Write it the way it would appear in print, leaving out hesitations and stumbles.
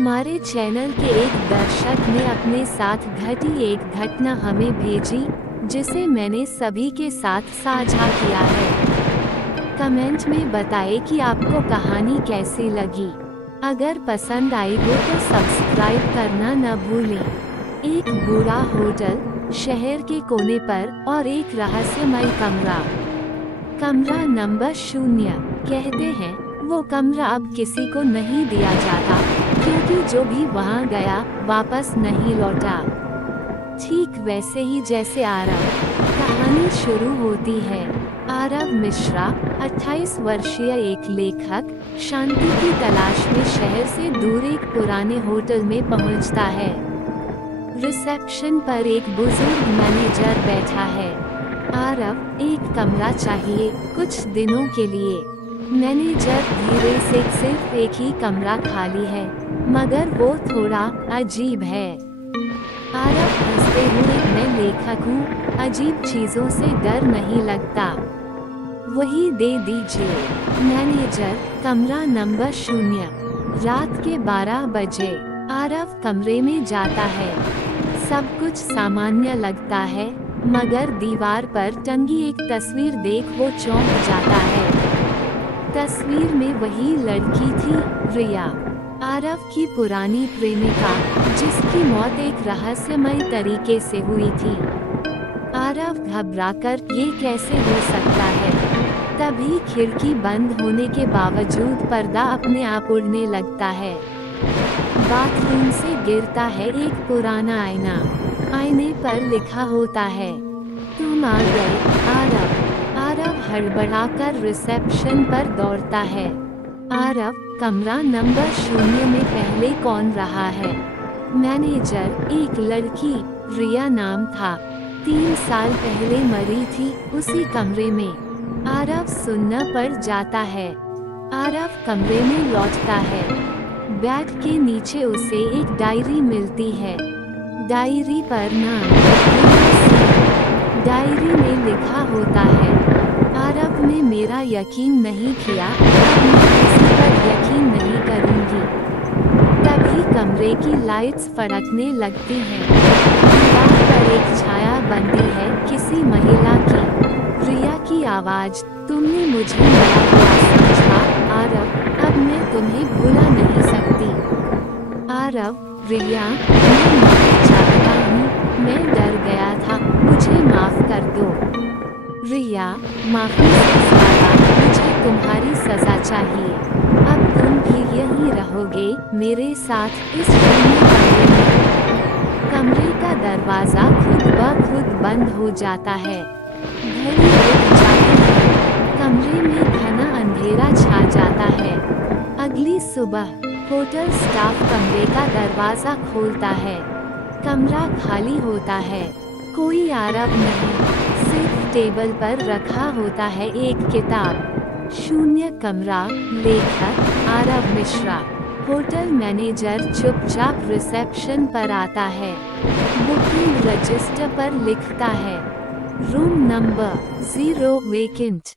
हमारे चैनल के एक दर्शक ने अपने साथ घटी एक घटना हमें भेजी, जिसे मैंने सभी के साथ साझा किया है। कमेंट में बताएं कि आपको कहानी कैसी लगी। अगर पसंद आई हो तो सब्सक्राइब करना न भूलें। एक बूढ़ा होटल, शहर के कोने पर, और एक रहस्यमय कमरा नंबर 0। कहते हैं वो कमरा अब किसी को नहीं दिया जाता, क्योंकि जो भी वहां गया वापस नहीं लौटा। ठीक वैसे ही जैसे आरव। कहानी शुरू होती है। आरव मिश्रा 28 वर्षीय एक लेखक, शांति की तलाश में शहर से दूर एक पुराने होटल में पहुंचता है। रिसेप्शन पर एक बुजुर्ग मैनेजर बैठा है। आरव, एक कमरा चाहिए, कुछ दिनों के लिए। मैनेजर धीरे से, सिर्फ एक ही कमरा खाली है, मगर वो थोड़ा अजीब है। आरव हंसते हुए, मैं लेखक हूँ, अजीब चीजों से डर नहीं लगता। वही दे दीजिए। मैनेजर, कमरा नंबर 0। रात के 12 बजे आरव कमरे में जाता है। सब कुछ सामान्य लगता है, मगर दीवार पर टंगी एक तस्वीर देख वो चौंक जाता है। तस्वीर में वही लड़की थी, रिया, आरव की पुरानी प्रेमिका, जिसकी मौत एक रहस्यमय तरीके से हुई थी। आरव घबराकर, ये कैसे हो सकता है? तभी खिड़की बंद होने के बावजूद पर्दा अपने आप उड़ने लगता है। बाथरूम से गिरता है एक पुराना आईना। आईने पर लिखा होता है, तुम आ गए आरव। आरव हड़बड़ाकर रिसेप्शन पर दौड़ता है। आरव, कमरा नंबर 0 में पहले कौन रहा है? मैनेजर, एक लड़की, रिया नाम था, 3 साल पहले मरी थी, उसी कमरे में। आरव सुनना पड़ जाता है। आरव कमरे में लौटता है। बेड के नीचे उसे एक डायरी मिलती है। डायरी पर नाम, डायरी में लिखा होता है, आरव ने मेरा यकीन नहीं किया, अब मैं किसी पर यकीन नहीं करूंगी। तभी कमरे की लाइट्स फड़कने लगती हैं। दीवार पर एक छाया बनती है, किसी महिला की। रिया की आवाज, तुमने मुझे मरा हुआ समझा आरव, अब मैं तुम्हें भुला नहीं सकती। आरव, रिया, मैं माफी चाहता हूँ, मैं डर गया था, मुझे माफ कर दो। रिया, माफी से ज्यादा मुझे तुम्हारी सजा चाहिए। अब तुम भी यहीं रहोगे मेरे साथ इस कमरे में। कमरे का दरवाजा खुद ब खुद बंद हो जाता है। घड़ी रुक जाती है। कमरे में घना अंधेरा छा जाता है। अगली सुबह होटल स्टाफ कमरे का दरवाजा खोलता है। कमरा खाली होता है। कोई आरव नहीं, सिर्फ टेबल पर रखा होता है एक किताब। 0 कमरा, लेखक आरव मिश्रा। होटल मैनेजर चुपचाप रिसेप्शन पर आता है। बुकिंग रजिस्टर पर लिखता है, रूम नंबर 0 वेकेंट।